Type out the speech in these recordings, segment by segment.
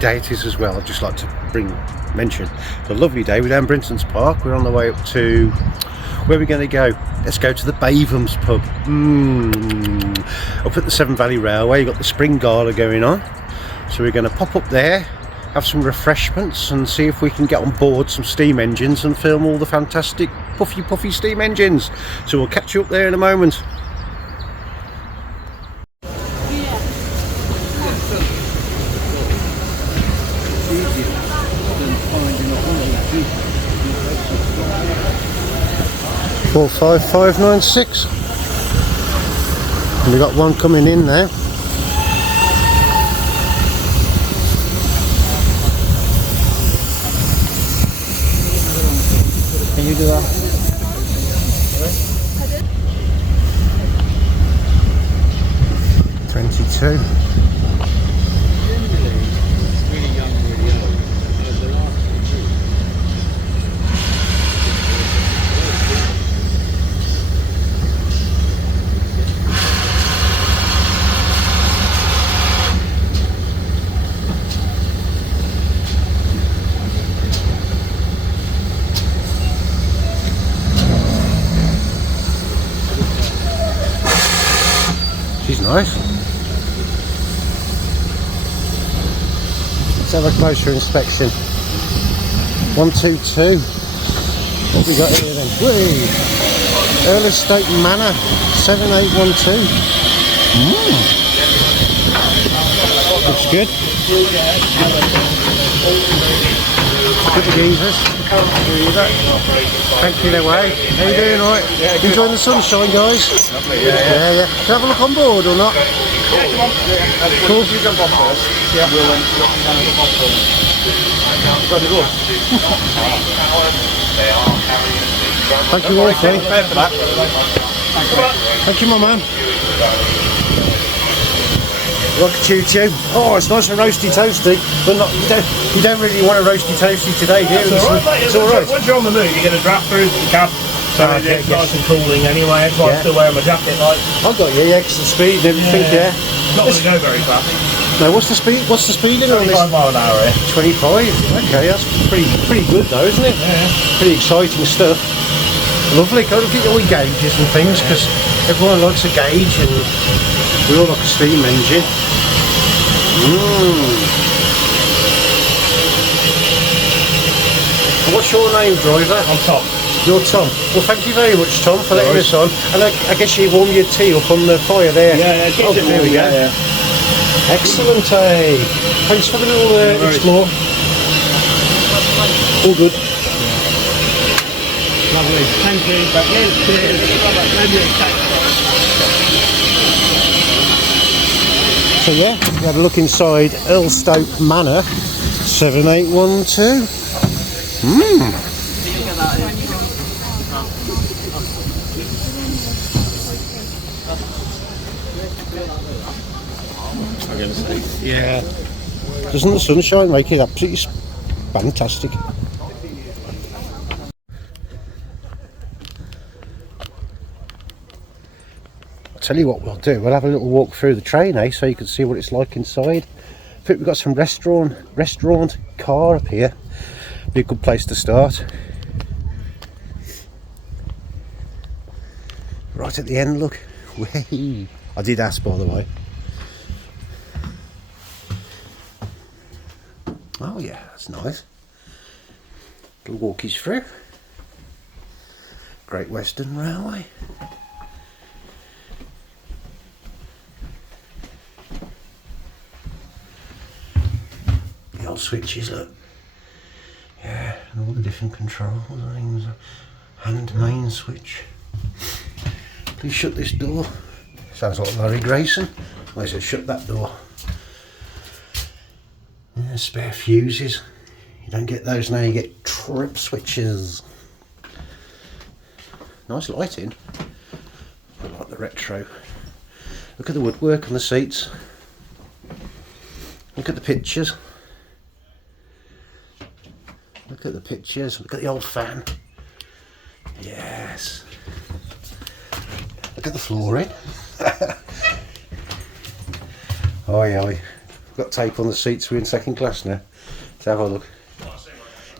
day it is as well. I'd just like to mention it's a lovely day. We're down Brinton's Park. We're on the way up to where we're going to go. Let's go to the Bavums pub. Up at the Severn Valley Railway, you've got the spring gala going on, so we're going to pop up there, have some refreshments and see if we can get on board some steam engines and film all the fantastic puffy steam engines. So we'll catch you up there in a moment. Four 5596. And we got one coming in there. Can you do that? 22. She's nice. Let's have a closer inspection. 122. What we got here then? Whee! Earl Estate Manor 7812. Looks good. Look at the geezers. Cranking away. How you doing, alright? Yeah, enjoying the sunshine, guys? Lovely, yeah. Can I have a look on board or not? Yeah, come on. Cool. You jump on first. Yeah. We'll then jump on first. Got it all. Thank you, Alfie. Thank you, my man. Like a choo-choo. Oh, it's nice and roasty toasty, but not, you don't really want a roasty toasty today, do you? It's alright, mate. It's alright. Once you're on the move, you get a draft through the cab, so it's nice and cooling anyway. That's why I'm still wearing my jacket. Like, I've got you, extra speed and everything, yeah. Not going to go very fast. No, what's the speed? What's the speed in on this? 25 mile an hour here. 25. Okay, that's pretty good though, isn't it? Yeah. Pretty exciting stuff. Lovely. Got to get all your gauges and things because everyone likes a gauge and we all like a steam engine. What's your name, driver? I'm Tom. You're Tom. Well, thank you very much, Tom, for letting us on. And I guess you warm your tea up on the fire there. Yeah, oh, there we go. Yeah. Excellent, eh? Thanks for the little explore. All good. Lovely. Thank you. So yeah, we had a look inside Earlstope Manor 7812. I'm going to say, yeah. Doesn't the sunshine make it absolutely fantastic? Tell you what we'll do, we'll have a little walk through the train, so you can see what it's like inside. I think we've got some restaurant car up here. Be a good place to start. Right at the end, look. Whee! I did ask, by the way. Oh yeah, that's nice. Little walkies through. Great Western Railway. Switches, look, yeah, and all the different controls and things. Hand main switch. Please shut this door. Sounds like Larry Grayson. I said shut that door. Yeah, spare fuses. You don't get those now, you get trip switches. Nice lighting. I like the retro. Look at the woodwork on the seats. Look at the pictures. Look at the pictures, look at the old fan. Yes. Look at the flooring. Oi, oi. got tape on the seats. We're in second class now. Let's have a look.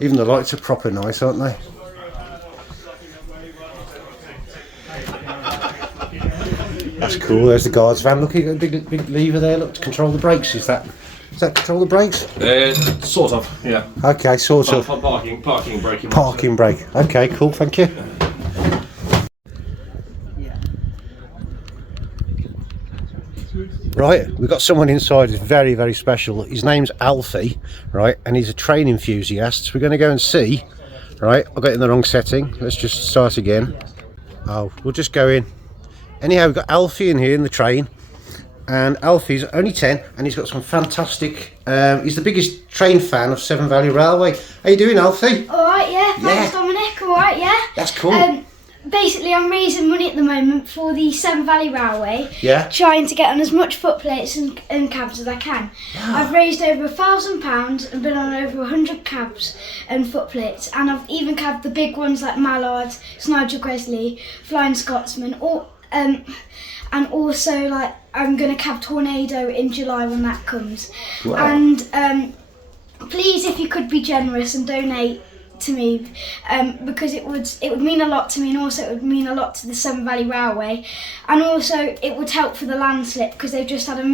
Even the lights are proper nice, aren't they? That's cool. There's the guard's van. Look, you got a big lever there. Look, to control the brakes. Is that control the brakes? Sort of, yeah. Okay, sort of. Parking, braking. Parking brake. Okay, cool. Thank you. Right, we've got someone inside who's very, very special. His name's Alfie, right, and he's a train enthusiast. So we're going to go and see. Right, I got it in the wrong setting. Let's just start again. Oh, we'll just go in. Anyhow, we've got Alfie in here in the train, and Alfie's only 10, and he's got some fantastic. He's the biggest train fan of Severn Valley Railway. How you doing, Alfie? All right, yeah. Thanks, Dominic. All right, yeah. That's cool. Basically, I'm raising money at the moment for the Severn Valley Railway. Yeah. Trying to get on as much footplates and cabs as I can. Yeah. I've raised over £1,000 and been on over 100 cabs and footplates, and I've even cabbed the big ones like Mallard, Snigel Gresley, Flying Scotsman, and also like I'm gonna cab Tornado in July when that comes. Wow. And please, if you could be generous and donate to me, because it would mean a lot to me, and also it would mean a lot to the Severn Valley Railway, and also it would help for the landslip because they've just had a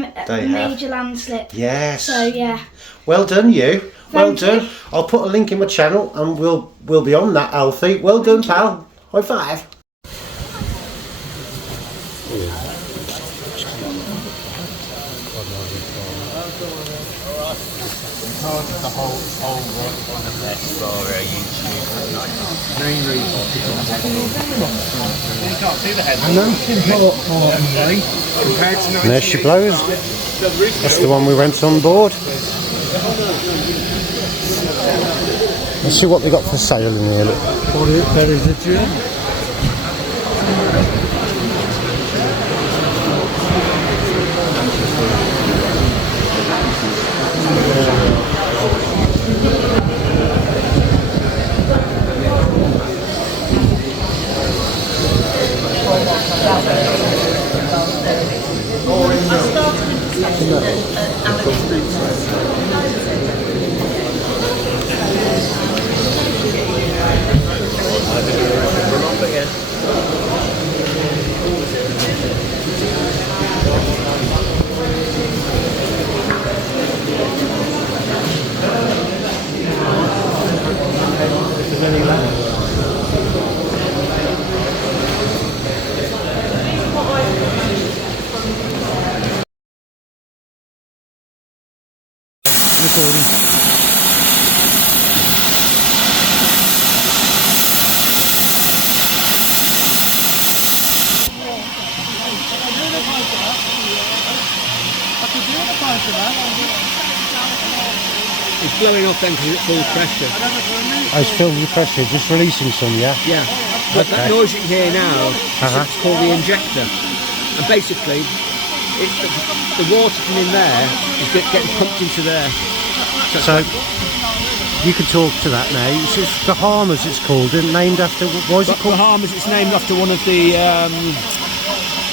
major landslip. Yes. So yeah. Well done, you. Well Thank done. you. I'll put a link in my channel, and we'll be on that, Alfie. Well done, pal. High five. The whole one of their for YouTube. Main reason you can't see the head. I know it's importantly compared to. And there she blows. That's the one we went on board. Let's see what we got for sale in here. Look. There is a journey. It's blowing off then because it's full pressure. Oh, it's filled with pressure, just releasing some, yeah? Yeah. But that noise you can hear now, it's called the injector. And basically, the water from in there is getting pumped into there. So you can talk to that now. It's Bahamas, it's called, and named after, what is it called? Bahamas, it's named after one of the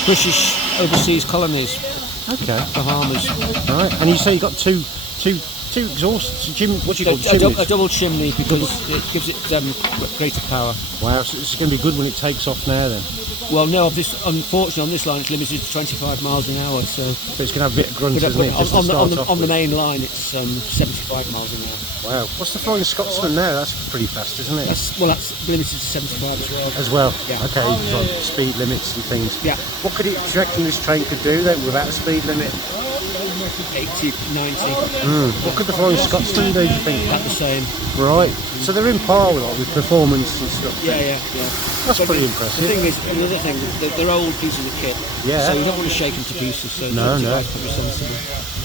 British overseas colonies. Okay. Bahamas. Right, and you say you got two exhausts, what do you call it? Chimneys? A double chimney because it gives it greater power. Wow, so it's going to be good when it takes off now then. Well, no, unfortunately on this line it's limited to 25 miles an hour, so it's going to have a bit of grunt, isn't it? On the main line it's 75 miles an hour. Wow, what's the Flying Scotsman now? That's pretty fast, isn't it? That's limited to 75 as well. As well? Yeah. Okay, like speed limits and things. Yeah. What do you reckon this train could do then without a speed limit? 80, 90. What could the Flying Scotsman do, do you think? About the same. Right, so they're in par with performance and stuff. Yeah. That's pretty impressive. The thing is, another thing, they're old pieces of kit. Yeah. So you don't want to shake them to pieces. So No. Probably sensible.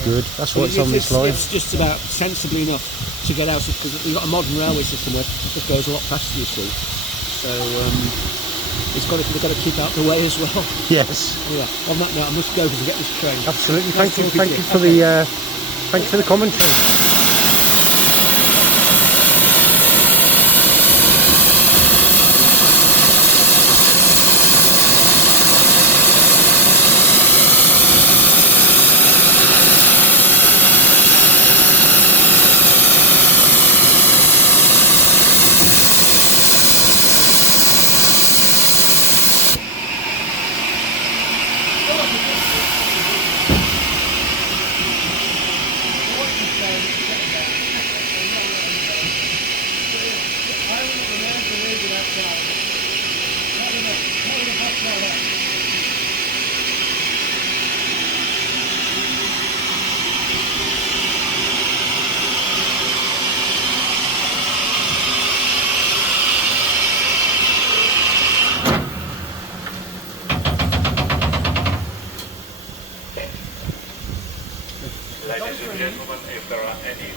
Good, that's what's on this line. It's just about sensibly enough to get out of, because we've got a modern railway system where it goes a lot faster, you see. So we've got to keep out the way as well. Yes. Yeah. On that note, I must go to get this train. Absolutely. Nice Thank you for the commentary.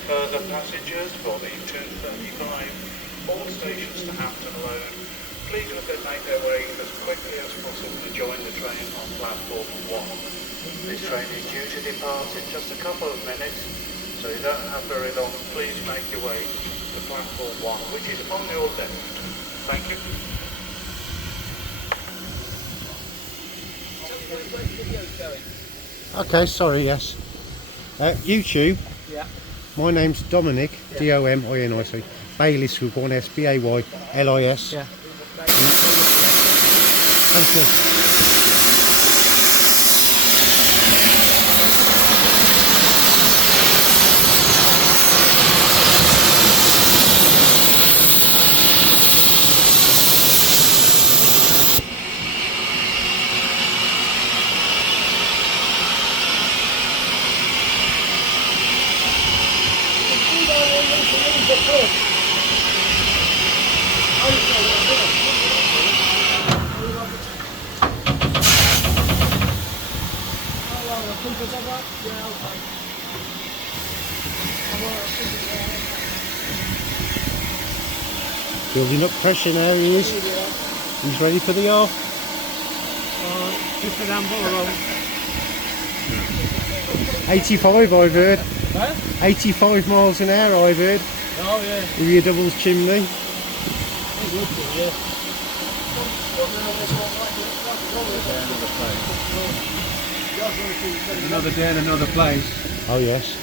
Further passengers for the 2:35, all stations to Hampton Road, please look and make their way as quickly as possible to join the train on platform 1. This train is due to depart in just a couple of minutes, so you don't have very long. Please make your way to platform 1, which is on your left. Thank you. Okay, sorry, yes. YouTube. Yeah. My name's Dominic, D-O-M-I-N-I-C. Bayliss with one S, B-A-Y-L-I-S. Yeah. Thank you. Building up pressure now, he is. He's ready for the off. Just a damn ball 85 I've heard. Huh? 85 miles an hour I've heard. Oh yeah. With your doubles chimney. Another day and another place. Oh yes.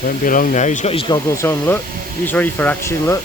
Won't be long now. He's got his goggles on, look. He's ready for action, look.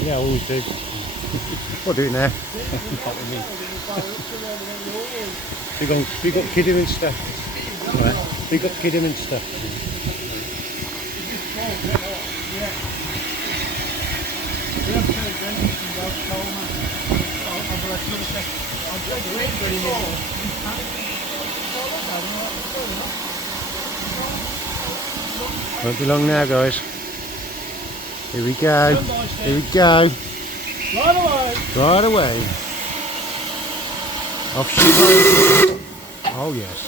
Yeah, I always do. I'll do it now. Big up Kidderminster. Big up Kidderminster. Won't be long now, guys. Here we go. Here we go. Right away. Right away. Off she goes. Oh yes.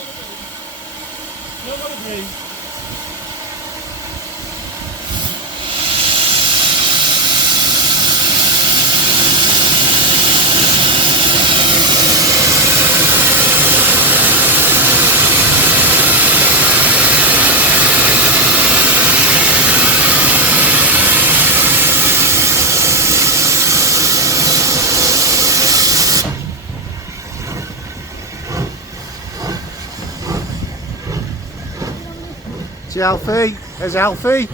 See Alfie? There's Alfie.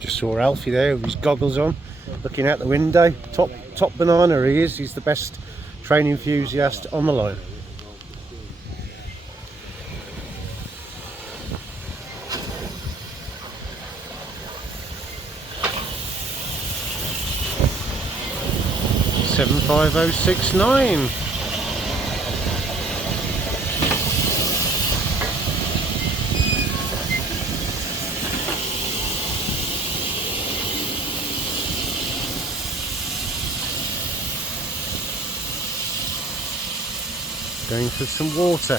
Just saw Alfie there with his goggles on. looking out the window. Top banana he is. He's the best train enthusiast on the line. $75069. Going for some water.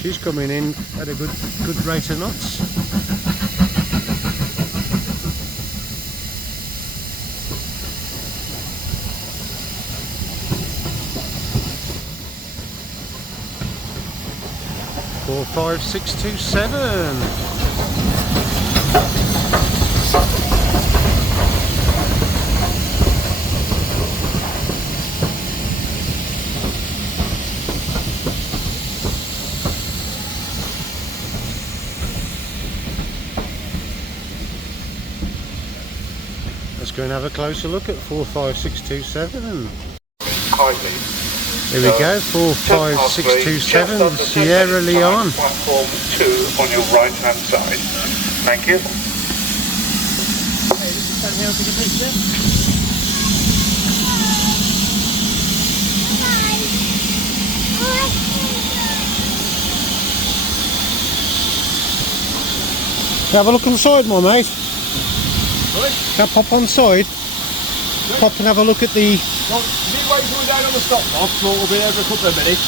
She's coming in at a good rate of knots. Four, 5, 6, 2, 7. Let's go and have a closer look at 4, 5, 6, 2, 7. Here we go, 4, 5, 6, 2, 7, Sierra Leone. Platform 2 on your right hand side. Thank you. Have a look inside, my mate. Can I pop on side? Pop and have a look at the... Well, midway going down on the stop box, so we'll be there for a couple of minutes.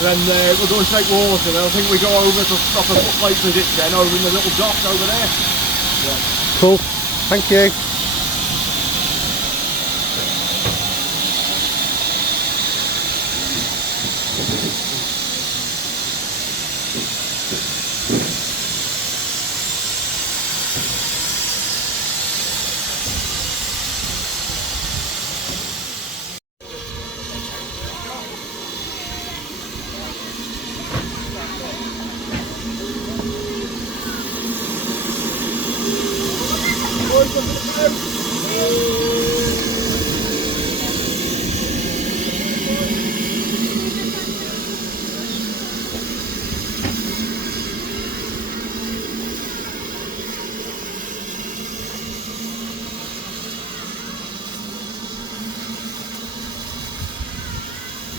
Then we'll go and take water, and I think we go over to stop a Footplate visit then, over in the little dock over there. Yeah. Cool, thank you.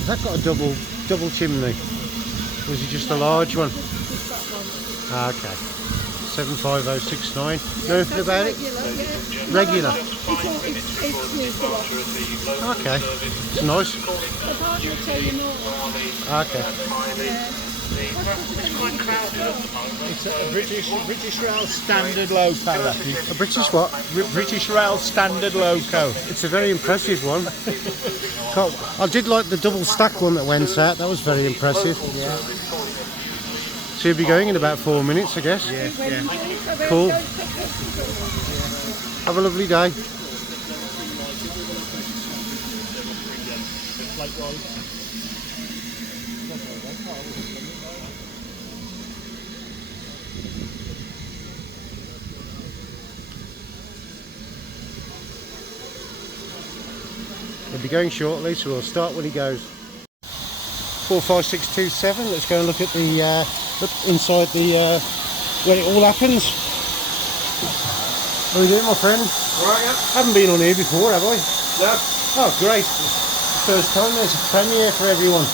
Has that got a double chimney? Or is it just a large one? Ah, okay. 75069. Know anything about it? Regular. Okay. It's nice. Okay. It's a British Rail Standard Loco. A British what? British Rail Standard Loco. It's a very impressive one. I did like the double stack one that went out. That was very impressive. Yeah. So you'll be going in about 4 minutes, I guess. Yeah. Cool. Have a lovely day. He'll be going shortly, so we'll start when he goes. 45627. Let's go and look at the look inside the where it all happens. How are you doing, my friend? Alright, yeah. Haven't been on here before, have I? No. Oh, great! First time there's a premiere for everyone.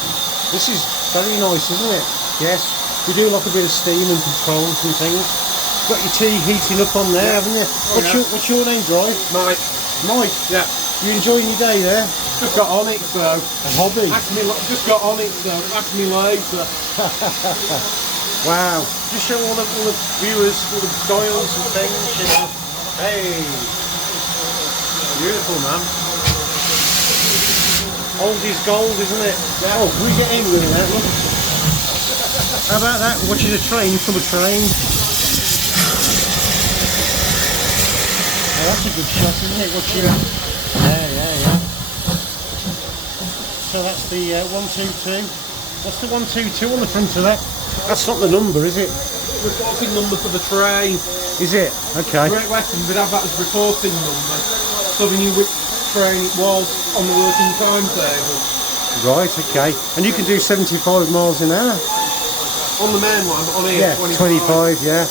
This is very nice, isn't it? Yes. We do like a bit of steam and controls and things. Got your tea heating up on there, haven't you? What's your name, Drive? Mike. Mike. Yeah. You enjoying your day there? Just got on it, so. A hobby. Just got on it, so. Ask me later. Wow. Just show all the viewers, all the dials and things, you know. Hey. Beautiful, man. Old is gold, isn't it? Yeah. Oh, we get in with that, look. How about that? Watching a train from a train. Oh, that's a good shot, isn't it? Watching. Yeah. So that's the 122. What's the 122 on the front of that? That's not the number, is it? Reporting number for the train. Is it? Okay. Great Western would have that as reporting number, so they knew which train it was on the working timetable. Right, okay. And you can do 75 miles an hour? On the main one, on here, Yeah, 25, yeah.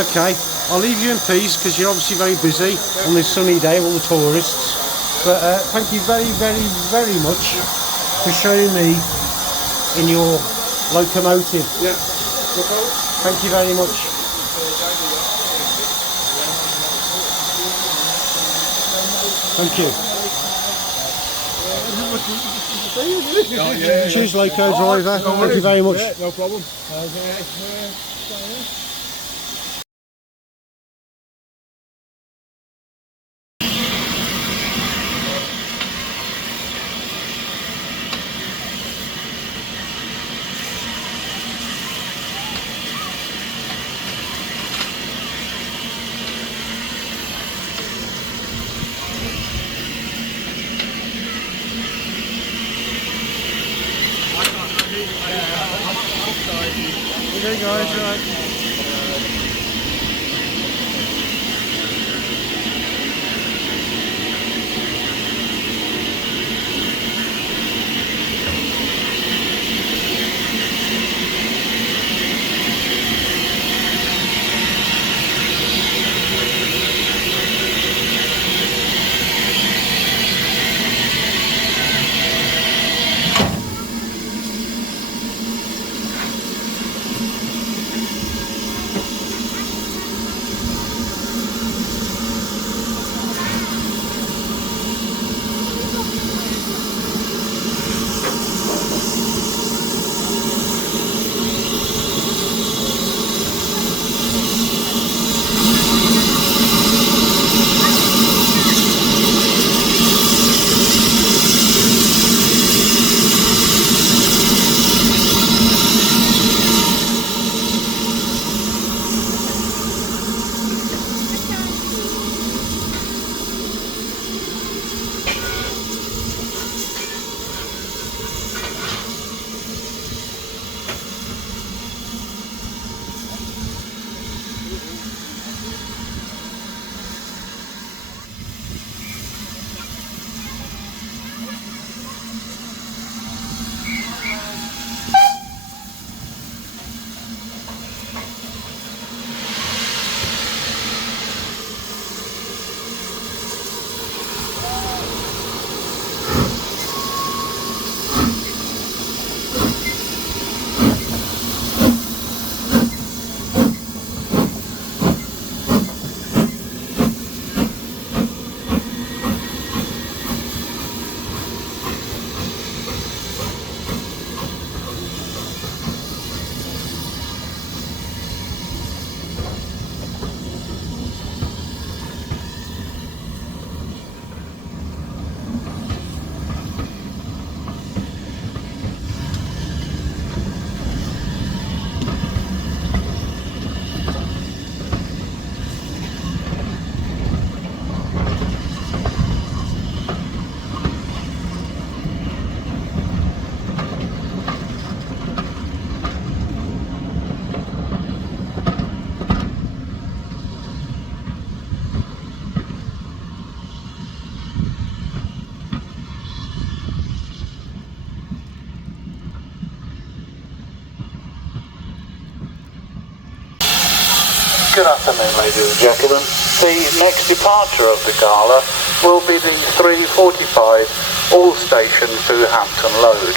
Okay, I'll leave you in peace because you're obviously very busy on this sunny day, all the tourists. But thank you very, very, very much for showing me in your locomotive. Yeah. Thank you very much. Thank you. Cheers, loco driver. Thank you very much. Yeah, no problem. Okay, guys, right. Good afternoon, ladies and gentlemen. The next departure of the Gala will be the 3:45 all station to Hampton Load.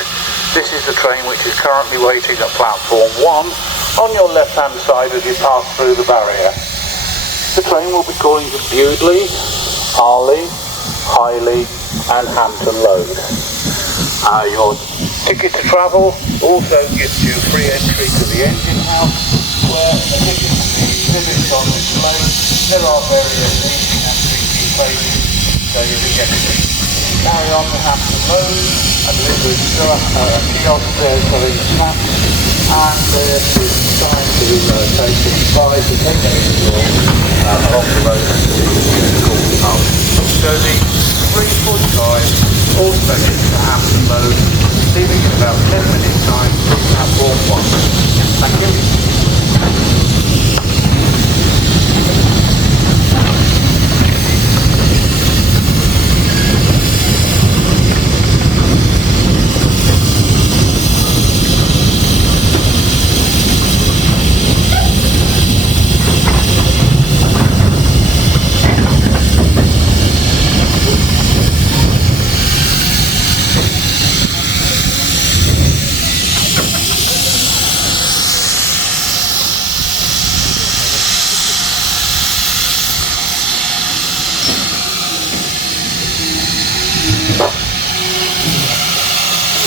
This is the train which is currently waiting at platform 1 on your left hand side as you pass through the barrier. The train will be calling to Bewdley, Harley, Highley and Hampton Load. Your ticket to travel also gives you free entry to the engine house, where in addition to the exhibits on display, there are various eating and drinking places, so you can get to carry on the Hampton Load, and there is a kiosk there selling snacks and there is time to taking 5 to 10 minutes more along the road to Courtney Hole. So the 3:45 all stations to Hampton Road, leaving in about 10 minutes time from platform 1. Thank you.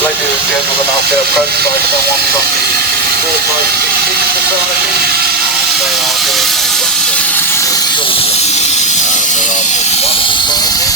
Ladies and gentlemen, I've been approached by someone from the Footplate Society, and they are doing a western very shortly. There are some wonderful prizes.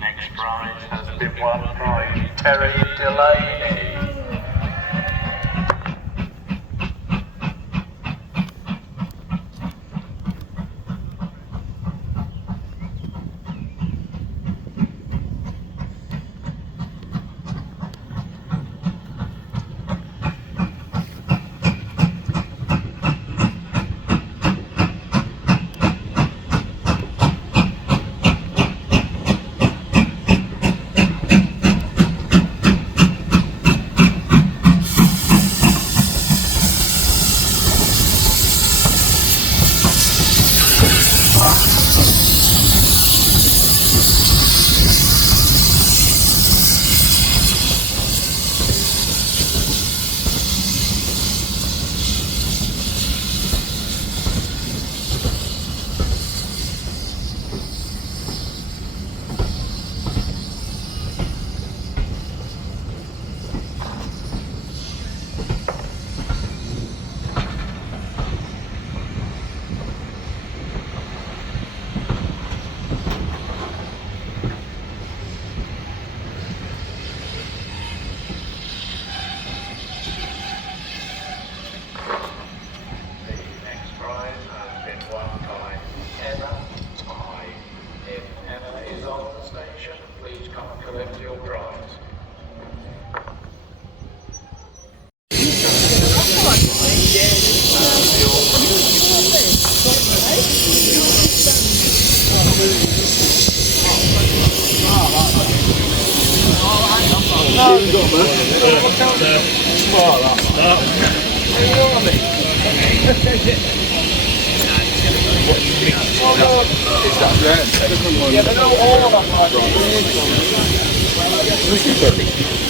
Next prize has been won by Terry Delaney. collect your prize.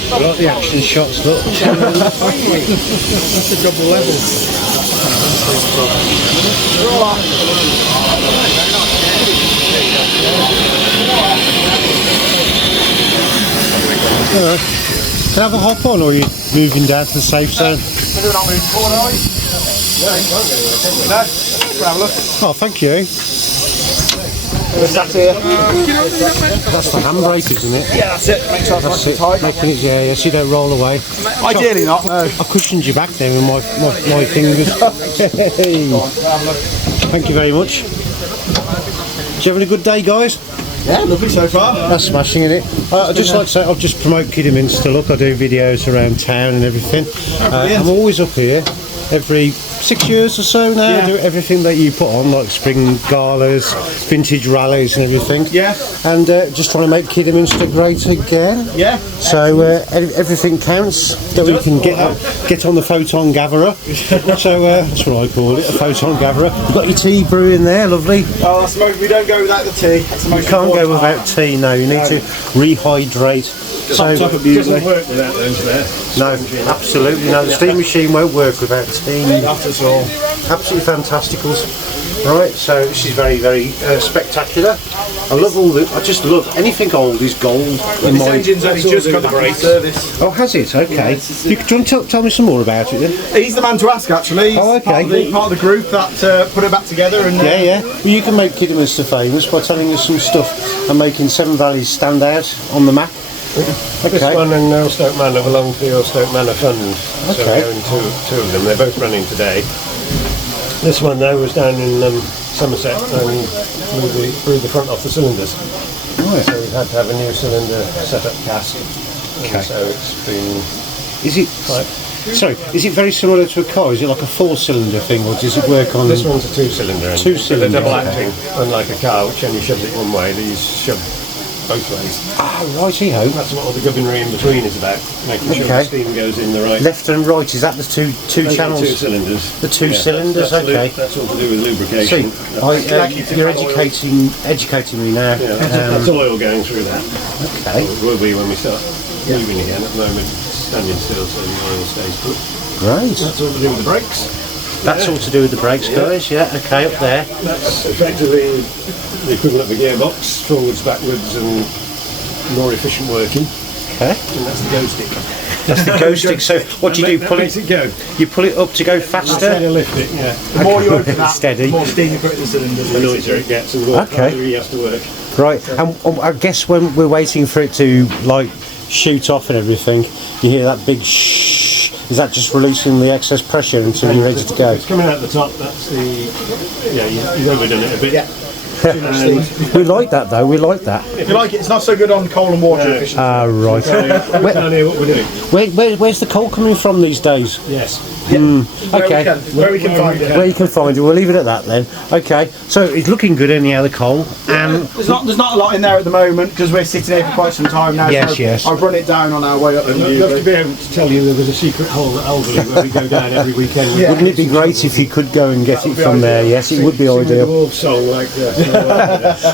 I like the action shots, look. That's a double level. Can I have a hop on, or are you moving down to the safe zone? We're not moving forward, are we? No? We'll have a look. Oh, thank you. We're sat here. That's the handbrake, isn't it? Yeah, that's it. Make sure it's That's nice and it. tight. Making it, yeah, so you don't roll away. Ideally not, no. I cushioned you back there with my fingers. Hey. Thank you very much. Did you have a good day, guys? Yeah, lovely so far. That's smashing, isn't it? I'd just like to say, I'll just promote Kidderminster. Look, I do videos around town and everything. I'm always up here every 6 years or so now. Yeah. I do everything that you put on, like spring galas, vintage rallies and everything. Yeah. And just trying to make Kidderminster great again. Yeah. So everything counts that we can get on the photon gatherer. So that's what I call it, a photon gatherer. You've got your tea brewing there, lovely. Oh, that's the most, we don't go without the tea. That's the most You can't go important part. without tea, no. You need to rehydrate. So Doesn't work without those there. no, absolutely no. The steam machine won't work without steam. Not at all. Absolutely fantasticals. Right, so this is very, very spectacular. I love all the. I just love anything old is gold in This my. engine's only just come back into service. Oh, has it? Okay. Do you want to tell me some more about it then? He's the man to ask, actually. He's Oh, okay. part of the group that put it back together. And Yeah, yeah. Well, you can make Kidderminster famous by telling us some stuff and making Severn Valleys stand out on the map. This one and Stoke Manor belong to the Stoke Manor Fund. So Okay. we're going two of them. They're both running today. This one though was down in Somerset and blew the front off the cylinders. Right. So we've had to have a new cylinder set up cast. Okay. And so it's been Is it? quite. Sorry, is it very similar to a car? Is it like a 4-cylinder thing, or does it work on? This one's a 2-cylinder. and Two-cylinder, They're double okay. acting, unlike a car which only shoves it one way. These shove both ways. Ah, righty-ho. That's what all the governor in between is about, making sure Okay. the steam goes in the right. Left and right, is that the two Only channels? 2 cylinders. The two Yeah, cylinders, that's okay. That's all to do with lubrication. See, you're educating me now. Yeah, that's oil going through that. Okay, It will be when we start moving again. At the moment, it's standing still, so the oil stays put. great. That's all to do with the brakes. That's all to do with the brakes, guys. Yeah, okay, up there. That's effectively the equivalent of a gearbox, forwards, backwards, and more efficient working. Okay, And that's the go stick. that's the go stick. So what do you do? That Pull makes it. it go. You pull it up to go That's how faster. you lift it. Yeah. the more you open that, Steady. the more steam you put in the cylinders. The noisier it gets, and the more Okay. harder he has to work. Right, and I guess when we're waiting for it to like shoot off and everything, you hear that big shh. Is that just releasing the excess pressure until you're ready to go? It's coming out the top. That's the. Yeah, you've overdone it a bit. Yeah. We like that though. We like that. If you like it, it's not so good on coal and water efficiency. Ah, right. We can't hear what we're doing. Where's the coal coming from these days? Yes. Okay. Where we can find it. Where you can find it. We'll leave it at that then. Okay. So it's looking good anyhow, the coal. And There's not a lot in there at the moment because we're sitting here for quite some time now. Yes, so yes. I've run it down on our way up. I'd love to be able to tell you there was a secret hole at Alfie where we go down every weekend. Yeah. wouldn't it be great if you could go and get it from there? Yes, it would be Sing the ideal. wolf song like that.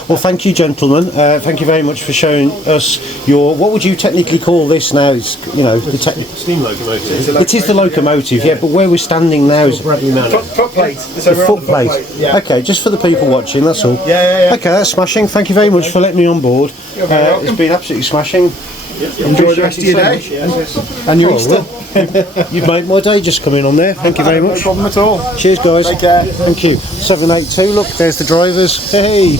Well, thank you, gentlemen. Thank you very much for showing us your. What would you technically call this now? It's the Steam locomotive. it is the locomotive, yeah. But where we're standing now is Bradley Manor. Footplate. the So we're on the footplate. Yeah. Okay, just for the people watching, that's all. Yeah. Okay, that's smashing. Thank you very much for letting me on board. You're very welcome. It's been absolutely smashing. Enjoy the rest of your day. And your Easter. You've made my day just coming on there. Thank you very No much. problem at all. Cheers, guys. Take care. Thank you. 782. Look, there's the drivers. Hey.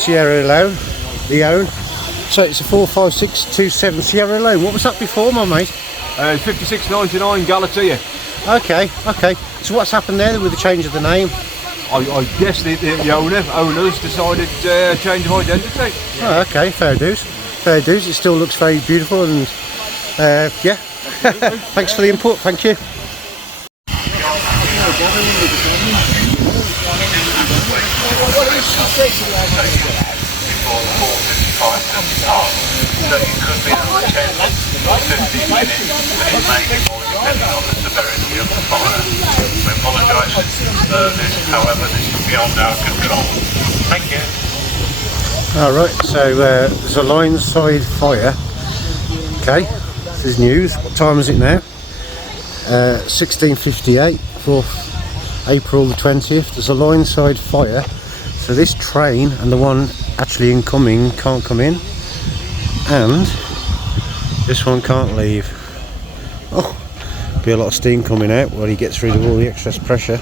Sierra Leone. So it's a 45627 Sierra Leone. What was that before, my mate? 56.99 Gala to you. Okay. So what's happened there with the change of the name? I guess the owners decided change of identity. Oh, okay, fair dues. It still looks very beautiful, and yeah. Thanks for the input. Thank you. So you could be on 10 or 15 minutes, and it may be more depending on the severity of the fire. We apologise for this, however, this is beyond our control. Thank you. Alright, so there's a line side fire. Okay, this is news. What time is it now? 16:58 for April the 20th. There's a line side fire. So this train and the one actually incoming can't come in, and this one can't leave. Oh, be a lot of steam coming out while he gets rid of all the excess pressure.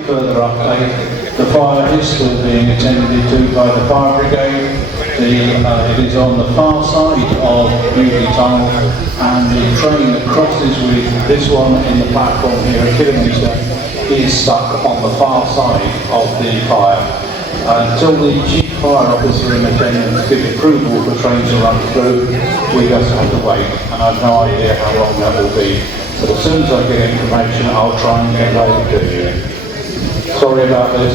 Further update, the fire is still being attended to by the fire brigade. It is on the far side of Beauty Tunnel, and the train that crosses with this one in the platform here at Kidderminster is stuck on the far side of the fire. Until the chief fire officer in attendance gives approval for trains to run through, we just have to wait, and I've no idea how long that will be. But as soon as I get information, I'll try and get over to you. Sorry about this.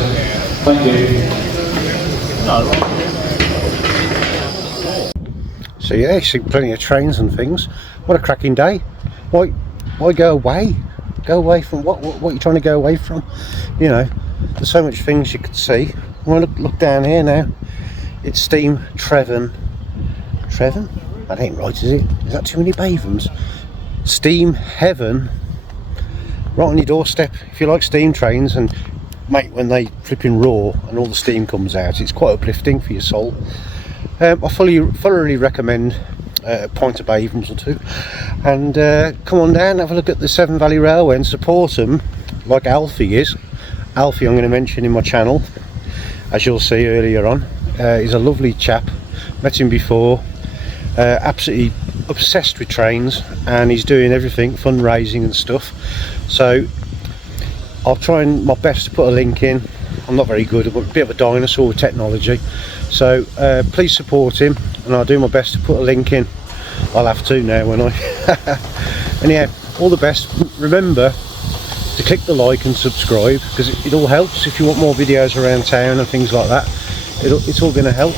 Thank you. So yeah, you see plenty of trains and things. What a cracking day. Why go away? Go away from what are you trying to go away from? You know, there's so much things you could see. Well, look down here now. It's Steam Trevon. That ain't right, is it? Is that too many Bavums? Steam Heaven, right on your doorstep. If you like steam trains, and mate, when they flipping roar and all the steam comes out, it's quite uplifting for your soul. I thoroughly recommend a pint of Bavums or two, and come on down, have a look at the Severn Valley Railway and support them like Alfie is. Alfie I'm going to mention in my channel, as you'll see earlier on. He's a lovely chap, met him before, absolutely obsessed with trains, and he's doing everything, fundraising and stuff. So I'll try my best to put a link in. I'm not very good, I'm a bit of a dinosaur with technology, so please support him, and I'll do my best to put a link in. I'll have to now, won't I? And yeah, all the best. Remember to click the like and subscribe, because it all helps if you want more videos around town and things like that. It's all going to help.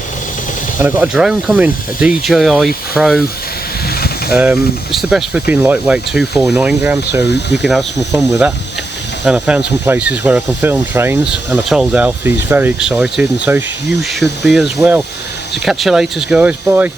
And I've got a drone coming, a DJI Pro. It's the best flipping lightweight 249 grams, so we can have some fun with that. And I found some places where I can film trains, and I told Alfie, he's very excited, and so you should be as well. So catch you later, guys. Bye.